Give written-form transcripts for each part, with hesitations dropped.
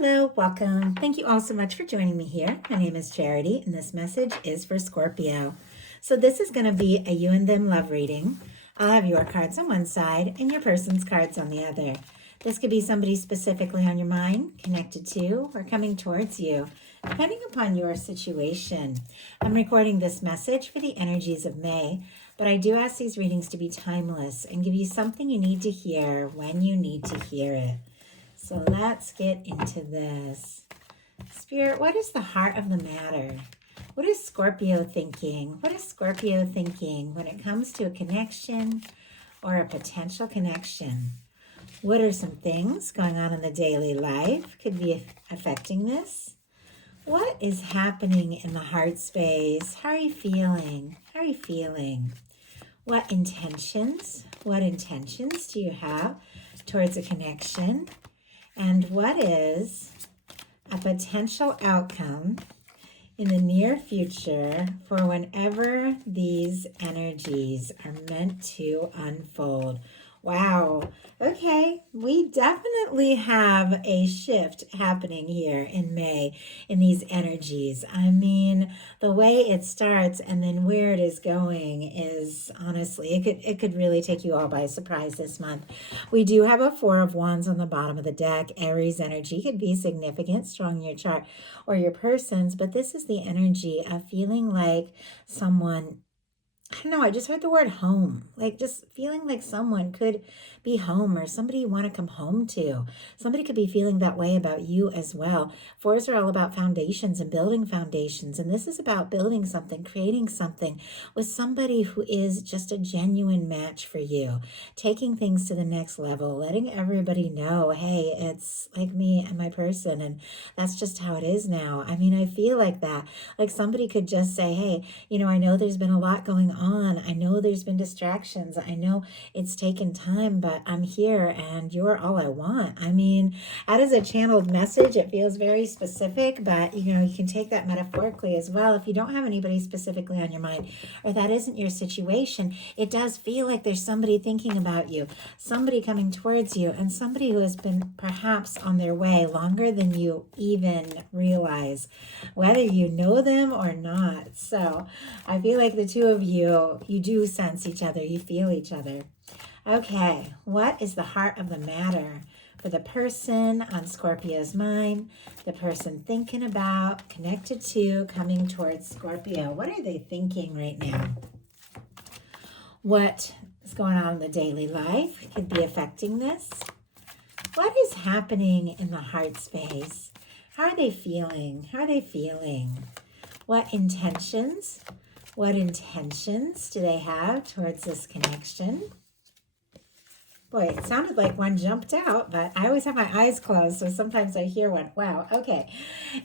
Hello, welcome. Thank you all so much for joining me here. My name is Charity, and this message is for Scorpio. So this is going to be a you and them love reading. I'll have your cards on one side and your person's cards on the other. This could be somebody specifically on your mind, connected to, or coming towards you, depending upon your situation. I'm recording this message for the energies of May, but I do ask these readings to be timeless and give you something you need to hear when you need to hear it. So let's get into this. Spirit, what is the heart of the matter? What is Scorpio thinking? What is Scorpio thinking when it comes to a connection or a potential connection? What are some things going on in the daily life could be affecting this? What is happening in the heart space? How are you feeling? How are you feeling? What intentions do you have towards a connection? And what is a potential outcome in the near future for whenever these energies are meant to unfold? Wow. Okay, we definitely have a shift happening here in May in these energies. I mean, the way it starts and then where it is going is honestly, it could really take you all by surprise this month. We do have a Four of Wands on the bottom of the deck. Aries energy could be significant, strong in your chart or your person's, but this is the energy of feeling like someone, I don't know, I just heard the word home. Like just feeling like someone could be home or somebody you want to come home to. Somebody could be feeling that way about you as well. Fours are all about foundations and building foundations. And this is about building something, creating something with somebody who is just a genuine match for you. Taking things to the next level, letting everybody know, hey, it's like me and my person. And that's just how it is now. I mean, I feel like that. Like somebody could just say, hey, I know there's been a lot going on. I know there's been distractions. I know it's taken time, but I'm here and you're all I want. I mean, that is a channeled message. It feels very specific, but you can take that metaphorically as well. If you don't have anybody specifically on your mind or that isn't your situation, it does feel like there's somebody thinking about you, somebody coming towards you, and somebody who has been perhaps on their way longer than you even realize, whether you know them or not. So I feel like the two of you do sense each other, you feel each other. Okay, what is the heart of the matter for the person on Scorpio's mind, the person thinking about, connected to, coming towards Scorpio? What are they thinking right now? What is going on in the daily life could be affecting this? What is happening in the heart space? How are they feeling? How are they feeling? What intentions do they have towards this connection? Boy, it sounded like one jumped out, but I always have my eyes closed, so sometimes I hear one. Wow, okay.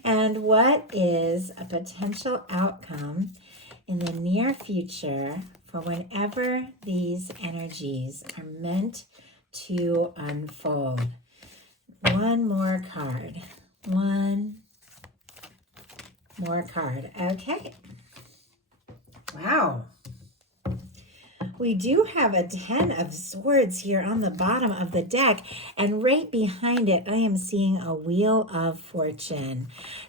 And what is a potential outcome in the near future for whenever these energies are meant to unfold? One more card. One more card. Okay. Wow. We do have a 10 of Swords here on the bottom of the deck, and right behind it, I am seeing a Wheel of Fortune.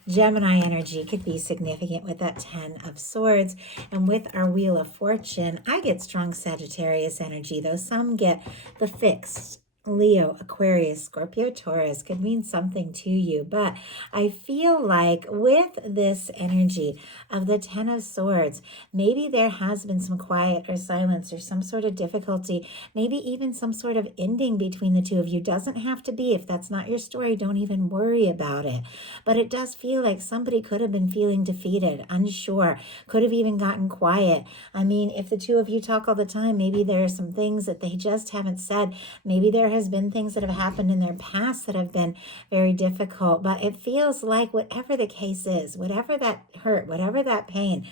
Gemini energy could be significant with that 10 of Swords, and with our Wheel of Fortune, I get strong Sagittarius energy, though some get the fixed Leo, Aquarius, Scorpio, Taurus could mean something to you, but I feel like with this energy of the 10 of Swords, maybe there has been some quiet or silence or some sort of difficulty, maybe even some sort of ending between the two of you. Doesn't have to be. If that's not your story, don't even worry about it. But it does feel like somebody could have been feeling defeated, unsure, could have even gotten quiet. I mean, if the two of you talk all the time, maybe there are some things that they just haven't said. Maybe there has been things that have happened in their past that have been very difficult, but it feels like whatever the case is, whatever that hurt, whatever that pain,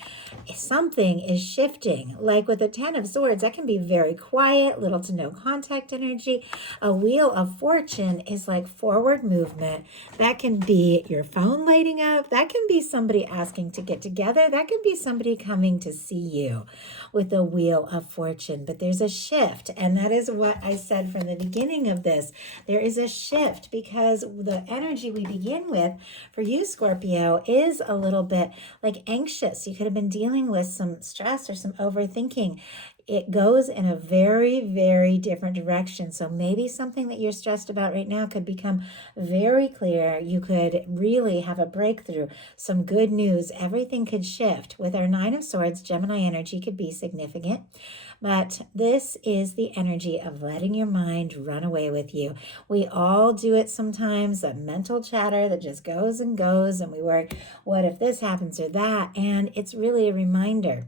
something is shifting. Like with the 10 of Swords, that can be very quiet, little to no contact energy. A Wheel of Fortune is like forward movement. That can be your phone lighting up. That can be somebody asking to get together. That can be somebody coming to see you with the Wheel of Fortune. But there's a shift, and that is what I said from the beginning beginning of this. There is a shift because the energy we begin with for you, Scorpio, is a little bit like anxious. You could have been dealing with some stress or some overthinking. It goes in a very, very different direction. So maybe something that you're stressed about right now could become very clear. You could really have a breakthrough, some good news. Everything could shift. With our Nine of Swords, Gemini energy could be significant. But this is the energy of letting your mind run away with you. We all do it sometimes, that mental chatter that just goes and goes, and we worry, what if this happens or that? And it's really a reminder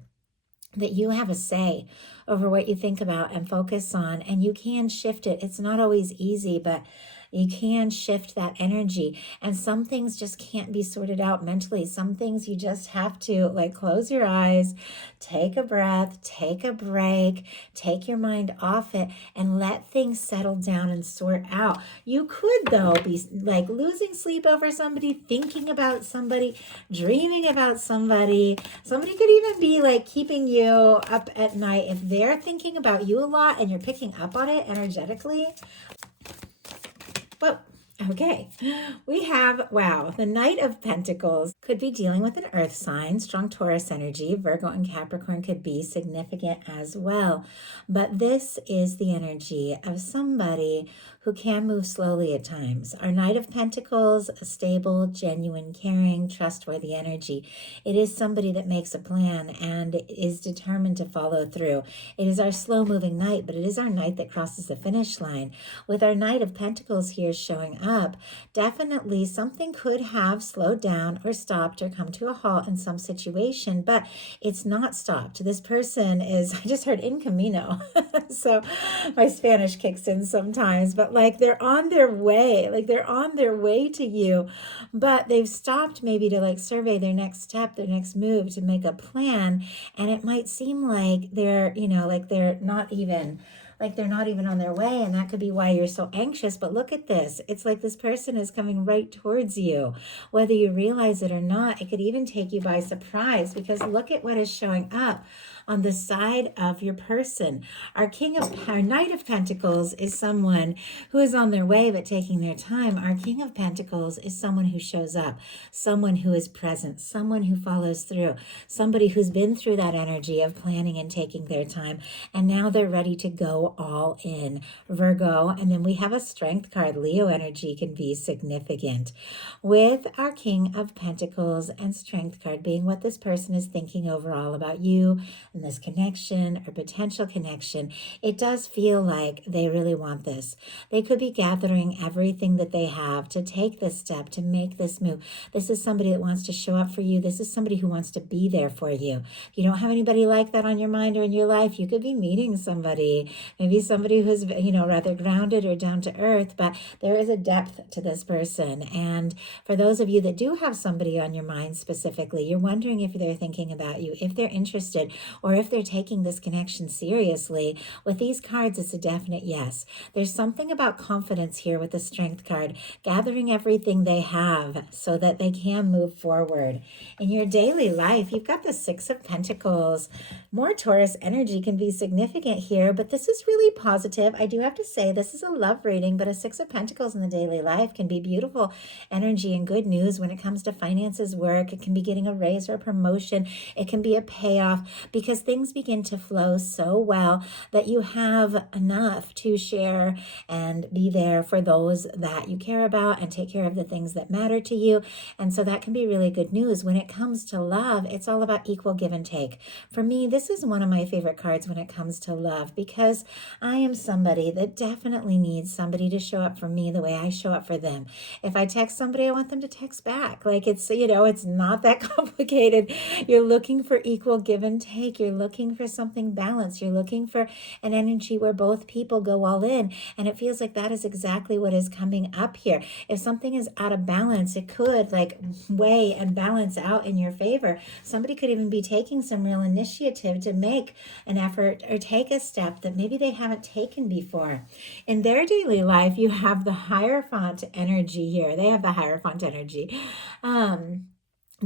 that you have a say over what you think about and focus on, and you can shift it. It's not always easy, but you can shift that energy. And some things just can't be sorted out mentally. Some things you just have to like close your eyes, take a breath, take a break, take your mind off it, and let things settle down and sort out. You could, though, be like losing sleep over somebody, thinking about somebody, dreaming about somebody. Somebody could even be like keeping you up at night if they're thinking about you a lot and you're picking up on it energetically. Well, okay, we have, wow, the Knight of Pentacles could be dealing with an earth sign, strong Taurus energy. Virgo and Capricorn could be significant as well. But this is the energy of somebody who can move slowly at times. Our Knight of Pentacles, a stable, genuine, caring, trustworthy energy. It is somebody that makes a plan and is determined to follow through. It is our slow-moving knight, but it is our knight that crosses the finish line. With our Knight of Pentacles here showing up, definitely something could have slowed down or stopped or come to a halt in some situation, but it's not stopped. This person is, I just heard in camino, so my Spanish kicks in sometimes, but like they're on their way, like they're on their way to you, but they've stopped maybe to like survey their next step, their next move, to make a plan. And it might seem like they're, like they're not even on their way, and that could be why you're so anxious. But look at this. It's like this person is coming right towards you. Whether you realize it or not, it could even take you by surprise, because look at what is showing up on the side of your person. Our Knight of Pentacles is someone who is on their way but taking their time. Our King of Pentacles is someone who shows up, someone who is present, someone who follows through, somebody who's been through that energy of planning and taking their time, and now they're ready to go all in. Virgo, and then we have a Strength card. Leo energy can be significant. With our King of Pentacles and Strength card being what this person is thinking overall about you and this connection or potential connection, it does feel like they really want this. They could be gathering everything that they have to take this step, to make this move. This is somebody that wants to show up for you. This is somebody who wants to be there for you. If you don't have anybody like that on your mind or in your life, you could be meeting somebody, maybe somebody who's, rather grounded or down to earth, but there is a depth to this person. And for those of you that do have somebody on your mind specifically, you're wondering if they're thinking about you, if they're interested, or if they're taking this connection seriously. With these cards, it's a definite yes. There's something about confidence here with the Strength card, gathering everything they have so that they can move forward. In your daily life, you've got the Six of Pentacles. More Taurus energy can be significant here, but this is really positive. I do have to say this is a love reading, but a Six of Pentacles in the daily life can be beautiful energy and good news when it comes to finances, work. It can be getting a raise or a promotion. It can be a payoff, because things begin to flow so well that you have enough to share and be there for those that you care about and take care of the things that matter to you. And so that can be really good news. When it comes to love, it's all about equal give and take. For me, this is one of my favorite cards when it comes to love, because I am somebody that definitely needs somebody to show up for me the way I show up for them. If I text somebody, I want them to text back. Like it's not that complicated. You're looking for equal give and take. You're looking for something balanced. You're looking for an energy where both people go all in. And it feels like that is exactly what is coming up here. If something is out of balance, it could like weigh and balance out in your favor. Somebody could even be taking some real initiative to make an effort or take a step that maybe they haven't taken before. In their daily life, you have the Hierophant energy here. They have the Hierophant energy.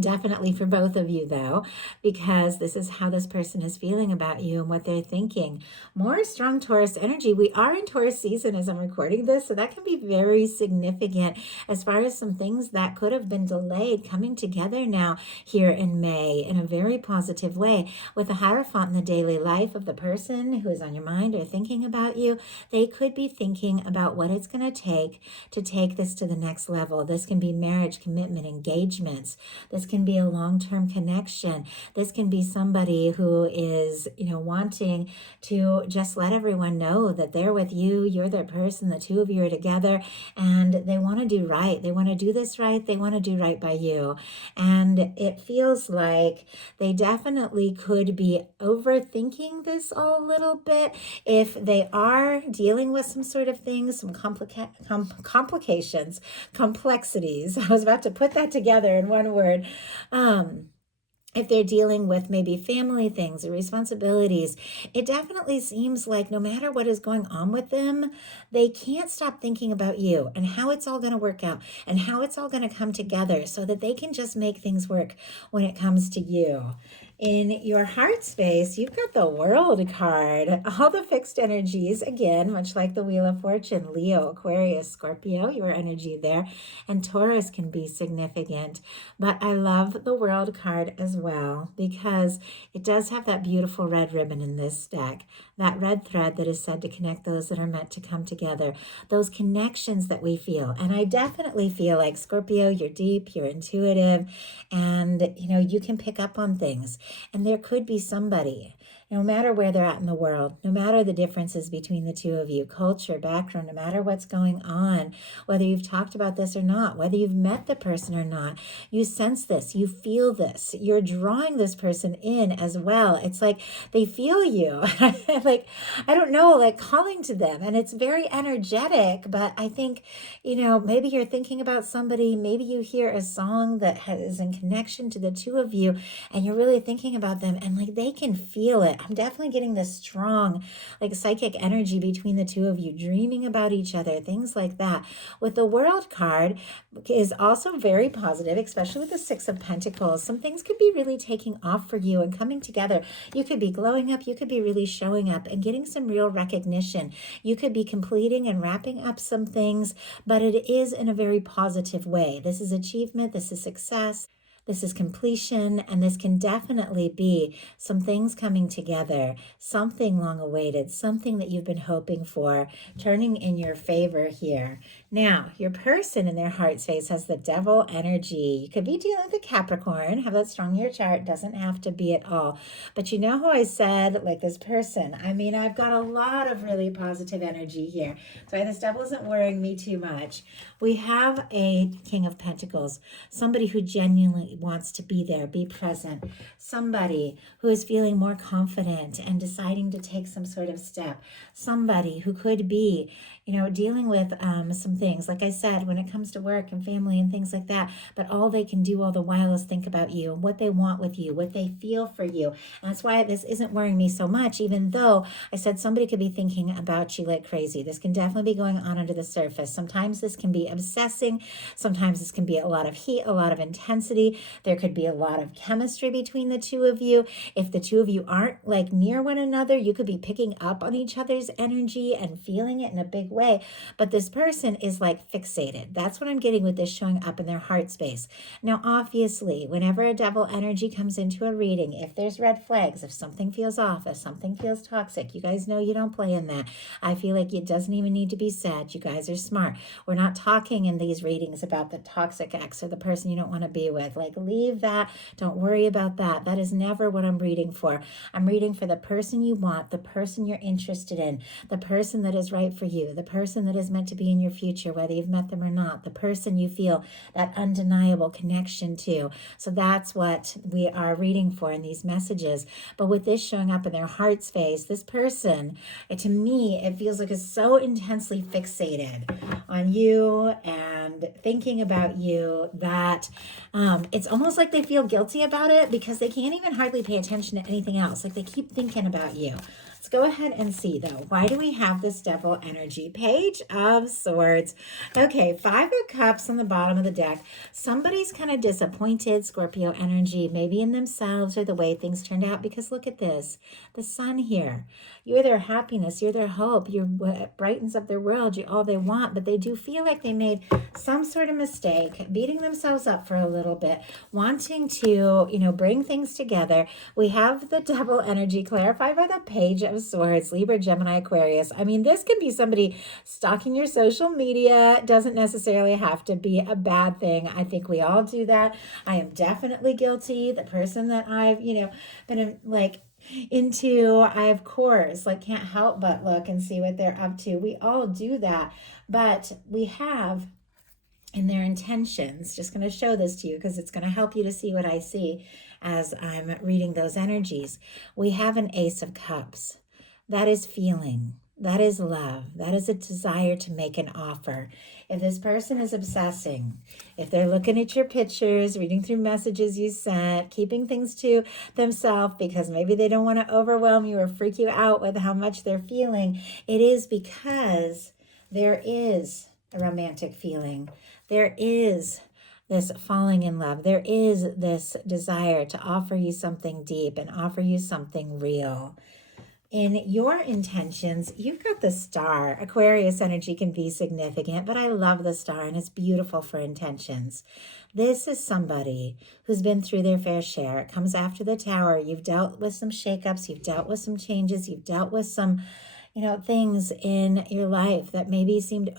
Definitely for both of you, though, because this is how this person is feeling about you and what they're thinking. More strong Taurus energy. We are in Taurus season as I'm recording this, so that can be very significant as far as some things that could have been delayed coming together now here in May in a very positive way. With the Hierophant in the daily life of the person who is on your mind or thinking about you, they could be thinking about what it's going to take this to the next level. This can be marriage, commitment, engagements. This can be a long-term connection. This can be somebody who is, wanting to just let everyone know that they're with you, you're their person, the two of you are together, and they want to do right. They want to do this right. They want to do right by you. And it feels like they definitely could be overthinking this a little bit if they are dealing with some sort of things, some complications, complexities. I was about to put that together in one word. If they're dealing with maybe family things or responsibilities, it definitely seems like no matter what is going on with them, they can't stop thinking about you and how it's all going to work out and how it's all going to come together so that they can just make things work when it comes to you. In your heart space, you've got the World card. All the fixed energies, again, much like the Wheel of Fortune, Leo, Aquarius, Scorpio, your energy there, and Taurus can be significant. But I love the World card as well because it does have that beautiful red ribbon in this deck, that red thread that is said to connect those that are meant to come together, those connections that we feel. And I definitely feel like Scorpio, you're deep, you're intuitive, and you can pick up on things. And there could be somebody, no matter where they're at in the world, no matter the differences between the two of you, culture, background, no matter what's going on, whether you've talked about this or not, whether you've met the person or not, you sense this, you feel this, you're drawing this person in as well. It's like they feel you, like, I don't know, like calling to them. And it's very energetic, but I think, maybe you're thinking about somebody, maybe you hear a song that is in connection to the two of you, and you're really thinking about them, and like they can feel it. I'm definitely getting this strong, like psychic energy between the two of you, dreaming about each other, things like that. With the World card is also very positive, especially with the Six of Pentacles. Some things could be really taking off for you and coming together. You could be glowing up. You could be really showing up and getting some real recognition. You could be completing and wrapping up some things, but it is in a very positive way. This is achievement. This is success. This is completion, and this can definitely be some things coming together, something long awaited, something that you've been hoping for, turning in your favor here. Now, your person in their heart space has the Devil energy. You could be dealing with a Capricorn, have that strong in your chart, doesn't have to be at all. But you know how I said, like this person, I've got a lot of really positive energy here. So this Devil isn't worrying me too much. We have a King of Pentacles, somebody who genuinely wants to be there, be present, somebody who is feeling more confident and deciding to take some sort of step, somebody who could be, dealing with some things, like I said, when it comes to work and family and things like that, but all they can do all the while is think about you and what they want with you, what they feel for you. And that's why this isn't worrying me so much, even though I said somebody could be thinking about you like crazy. This can definitely be going on under the surface. Sometimes this can be obsessing. Sometimes this can be a lot of heat, a lot of intensity. There could be a lot of chemistry between the two of you. If the two of you aren't like near one another, you could be picking up on each other's energy and feeling it in a big way. But this person is like fixated. That's what I'm getting with this showing up in their heart space. Now, obviously, whenever a Devil energy comes into a reading, if there's red flags, if something feels off, if something feels toxic, you guys know you don't play in that. I feel like it doesn't even need to be said. You guys are smart. We're not talking in these readings about the toxic ex or the person you don't want to be with. Like, leave that. Don't worry about that. That is never what I'm reading for. I'm reading for the person you want, the person you're interested in, the person that is right for you, the person that is meant to be in your future, whether you've met them or not, the person you feel that undeniable connection to. So that's what we are reading for in these messages. But with this showing up in their heart space, this person, to me, it feels like is so intensely fixated on you and thinking about you that it's almost like they feel guilty about it because they can't even hardly pay attention to anything else. Like they keep thinking about you. Let's go ahead and see though. Why do we have this Devil energy? Page of Swords. Okay, Five of Cups on the bottom of the deck. Somebody's kind of disappointed, Scorpio energy, maybe in themselves or the way things turned out, because look at this. The sun here. You're their happiness. You're their hope. You're what brightens up their world. You're all they want, but they do feel like they made some sort of mistake, beating themselves up for a little bit, wanting to, bring things together. We have the Devil energy clarified by the Page of Swords, Libra, Gemini, Aquarius. I mean, this can be somebody stalking your social media. It doesn't necessarily have to be a bad thing. I think we all do that. I am definitely guilty. The person that I've, been into, I of course can't help but look and see what they're up to. We all do that, but we have in their intentions, just going to show this to you because it's going to help you to see what I see as I'm reading those energies. We have an Ace of Cups. That is feeling. That is love. That is a desire to make an offer. If this person is obsessing, if they're looking at your pictures, reading through messages you sent, keeping things to themselves because maybe they don't want to overwhelm you or freak you out with how much they're feeling, it is because there is a romantic feeling. There is this falling in love. There is this desire to offer you something deep and offer you something real. In your intentions, you've got the Star. Aquarius energy can be significant, but I love the Star and it's beautiful for intentions. This is somebody who's been through their fair share. It comes after the Tower. You've dealt with some shakeups. You've dealt with some changes. You've dealt with some, things in your life that maybe seemed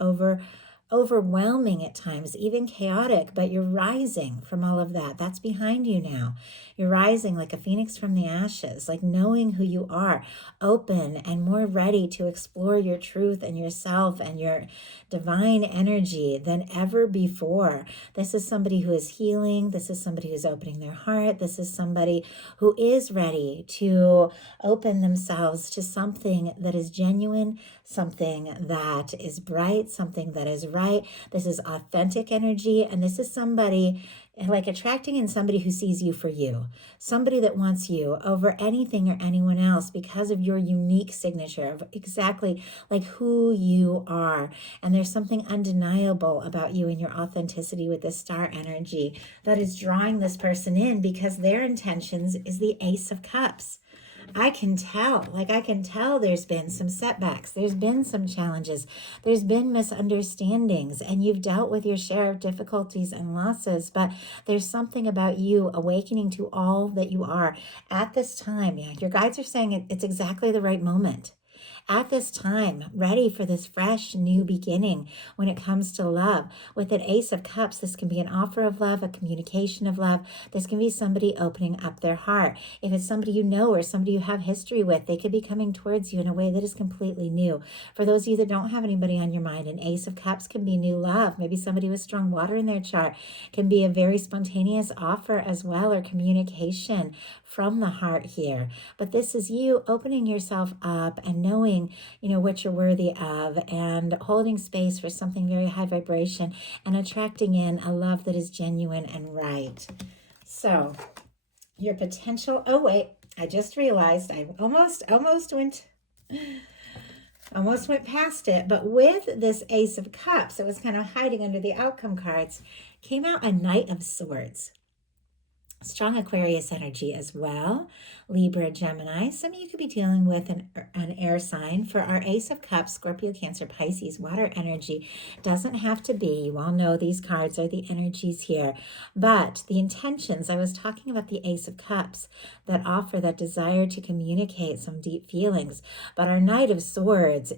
overwhelming at times, even chaotic, but you're rising from all of that. That's behind you now. You're rising like a phoenix from the ashes, like knowing who you are, open and more ready to explore your truth and yourself and your divine energy than ever before. This is somebody who is healing. This is somebody who's opening their heart. This is somebody who is ready to open themselves to something that is genuine, something that is bright, something that is right. This is authentic energy, and this is somebody attracting in somebody who sees you for you, somebody that wants you over anything or anyone else because of your unique signature of exactly who you are. And there's something undeniable about you and your authenticity with this Star energy that is drawing this person in because their intentions is the Ace of Cups. I can tell there's been some setbacks. There's been some challenges. There's been misunderstandings, and you've dealt with your share of difficulties and losses, but there's something about you awakening to all that you are at this time. Yeah, your guides are saying it's exactly the right moment. At this time, ready for this fresh new beginning when it comes to love. With an Ace of Cups, this can be an offer of love, a communication of love. This can be somebody opening up their heart. If it's somebody you know or somebody you have history with, they could be coming towards you in a way that is completely new. For those of you that don't have anybody on your mind, an Ace of Cups can be new love. Maybe somebody with strong water in their chart. Can be a very spontaneous offer as well, or communication from the heart here. But this is you opening yourself up and knowing what you're worthy of and holding space for something very high vibration and attracting in a love that is genuine and right. So your potential, oh wait, I just realized I almost went past it, but with this Ace of Cups, it was kind of hiding under the outcome cards, came out a Knight of Swords. Strong Aquarius energy as well. Libra, Gemini. Some of you could be dealing with an air sign. For our Ace of Cups, Scorpio, Cancer, Pisces, water energy doesn't have to be. You all know these cards are the energies here. But the intentions, I was talking about the Ace of Cups that offer that desire to communicate some deep feelings. But our Knight of Swords,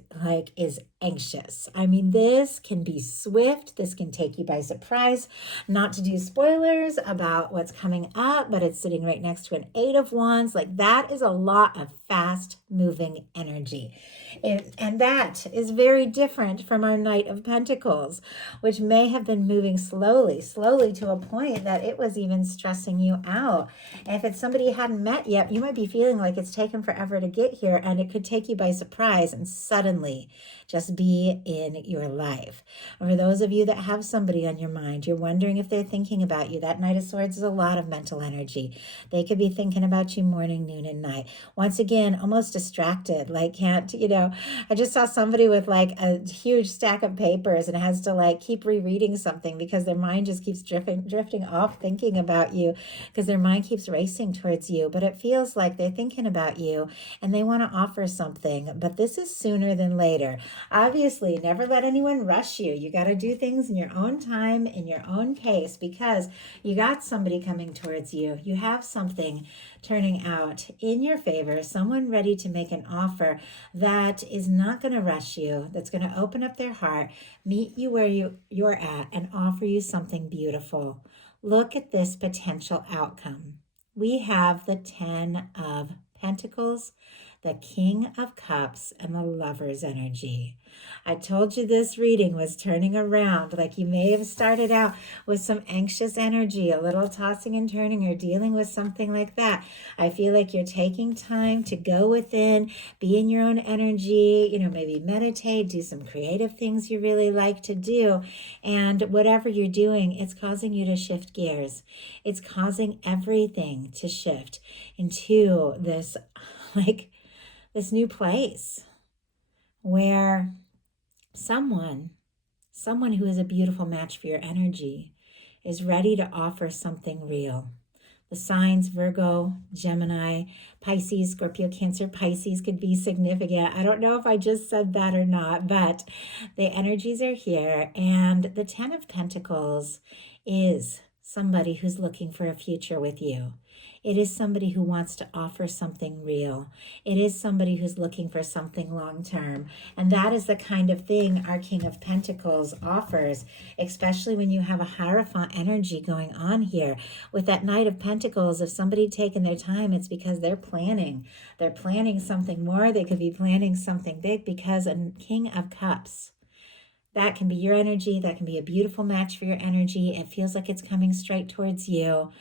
is anxious. I mean, this can be swift. This can take you by surprise. Not to do spoilers about what's coming up, but it's sitting right next to an Eight of Wands. That is a lot of fast moving energy. And that is very different from our Knight of Pentacles, which may have been moving slowly to a point that it was even stressing you out. And if it's somebody you hadn't met yet, you might be feeling like it's taken forever to get here, and it could take you by surprise and suddenly just must be in your life. And for those of you that have somebody on your mind, you're wondering if they're thinking about you. That Knight of Swords is a lot of mental energy. They could be thinking about you morning, noon, and night. Once again, almost distracted, like can't, I just saw somebody with like a huge stack of papers and has to like keep rereading something because their mind just keeps drifting off thinking about you because their mind keeps racing towards you. But it feels like they're thinking about you and they want to offer something, but this is sooner than later. Obviously, never let anyone rush you. You got to do things in your own time, in your own pace, because you got somebody coming towards you. You have something turning out in your favor, someone ready to make an offer that is not going to rush you, that's going to open up their heart, meet you where you're at, and offer you something beautiful. Look at this potential outcome. We have the 10 of Pentacles, the King of Cups, and the Lover's energy. I told you this reading was turning around. Like you may have started out with some anxious energy, a little tossing and turning, or dealing with something like that. I feel like you're taking time to go within, be in your own energy, maybe meditate, do some creative things you really like to do. And whatever you're doing, it's causing you to shift gears. It's causing everything to shift into this, this new place where someone who is a beautiful match for your energy is ready to offer something real. The signs Virgo, Gemini, Pisces, Scorpio, Cancer, Pisces could be significant. I don't know if I just said that or not, but the energies are here. And the 10 of Pentacles is somebody who's looking for a future with you. It is somebody who wants to offer something real. It is somebody who's looking for something long-term. And that is the kind of thing our King of Pentacles offers, especially when you have a Hierophant energy going on here. With that Knight of Pentacles, if somebody taken their time, it's because they're planning. They're planning something more. They could be planning something big, because a King of Cups, that can be your energy. That can be a beautiful match for your energy. It feels like it's coming straight towards you.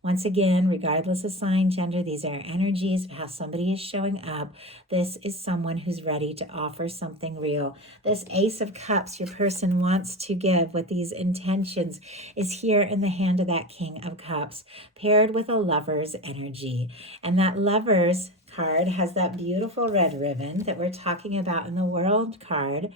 Once again, regardless of sign, gender, these are energies of how somebody is showing up. This is someone who's ready to offer something real. This Ace of Cups your person wants to give with these intentions is here in the hand of that King of Cups, paired with a Lover's energy. And that Lover's card has that beautiful red ribbon that we're talking about in the World card.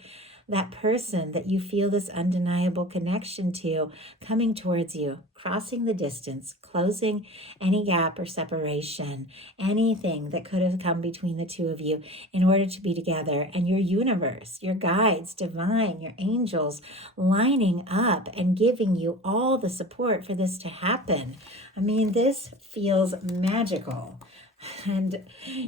That person that you feel this undeniable connection to coming towards you, crossing the distance, closing any gap or separation, anything that could have come between the two of you in order to be together. And your universe, your guides, divine, your angels lining up and giving you all the support for this to happen. I mean, this feels magical. And,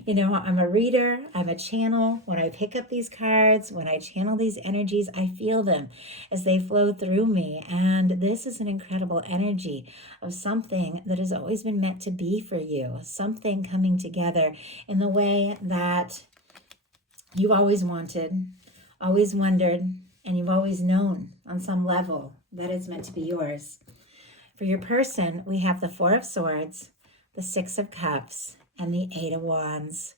I'm a reader, I'm a channel. When I pick up these cards, when I channel these energies, I feel them as they flow through me. And this is an incredible energy of something that has always been meant to be for you, something coming together in the way that you've always wanted, always wondered, and you've always known on some level that it's meant to be yours. For your person, we have the Four of Swords, the Six of Cups, and the Eight of Wands.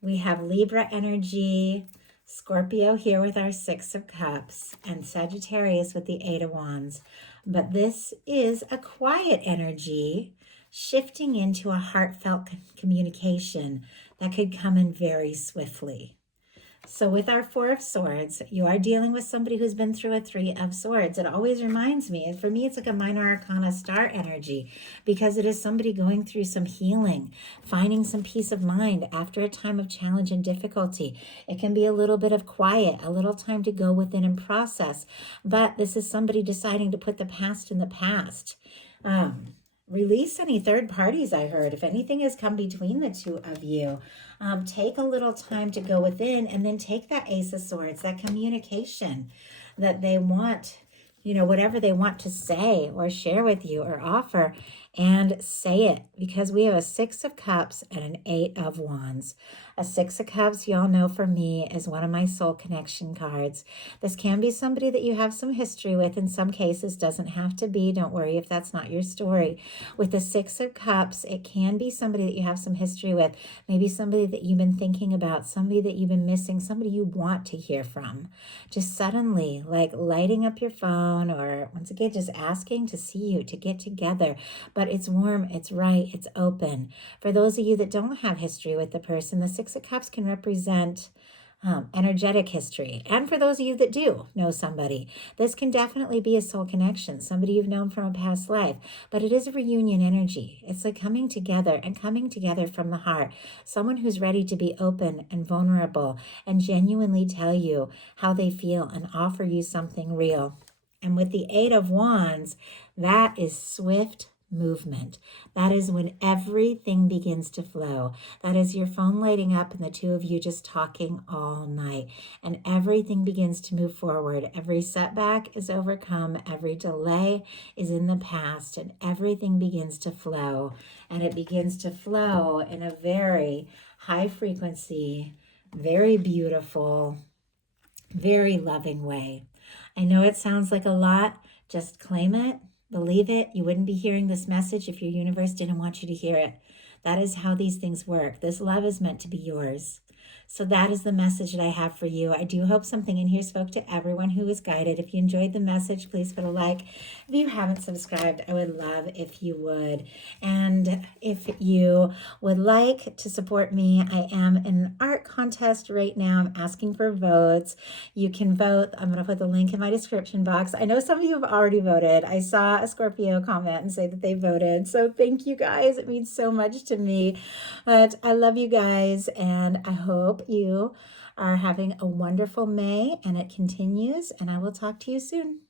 We have Libra energy, Scorpio here with our Six of Cups, and Sagittarius with the Eight of Wands. But this is a quiet energy shifting into a heartfelt communication that could come in very swiftly. So with our Four of Swords, you are dealing with somebody who's been through a Three of Swords. It always reminds me, and for me, it's like a minor arcana star energy, because it is somebody going through some healing, finding some peace of mind after a time of challenge and difficulty. It can be a little bit of quiet, a little time to go within and process. But this is somebody deciding to put the past in the past. Release any third parties, I heard. If anything has come between the two of you, take a little time to go within, and then take that Ace of Swords, that communication that they want, whatever they want to say or share with you or offer, and say it, because we have a Six of Cups and an Eight of Wands. A Six of Cups, y'all know for me, is one of my soul connection cards. This can be somebody that you have some history with. In some cases, doesn't have to be. Don't worry if that's not your story. With the Six of Cups, it can be somebody that you have some history with. Maybe somebody that you've been thinking about, somebody that you've been missing, somebody you want to hear from. Just suddenly, like lighting up your phone, or once again, just asking to see you, to get together. But it's warm, it's right, it's open. For those of you that don't have history with the person, the Six of Cups can represent energetic history. And for those of you that do know somebody, this can definitely be a soul connection, somebody you've known from a past life. But it is a reunion energy. It's like coming together, and coming together from the heart. Someone who's ready to be open and vulnerable and genuinely tell you how they feel and offer you something real. And with the Eight of Wands, that is swift movement. That is when everything begins to flow. That is your phone lighting up and the two of you just talking all night, and everything begins to move forward. Every setback is overcome, every delay is in the past, and everything begins to flow. And it begins to flow in a very high frequency, very beautiful, very loving way. I know it sounds like a lot. Just claim it, believe it. You wouldn't be hearing this message if your universe didn't want you to hear it. That is how these things work. This love is meant to be yours. So that is the message that I have for you. I do hope something in here spoke to everyone who was guided. If you enjoyed the message, please put a like. If you haven't subscribed, I would love if you would. And if you would like to support me, I am in an art contest right now. I'm asking for votes. You can vote. I'm going to put the link in my description box. I know some of you have already voted. I saw a Scorpio comment and say that they voted. So thank you guys. It means so much to me. But I love you guys, and I hope you are having a wonderful May, and it continues, and I will talk to you soon.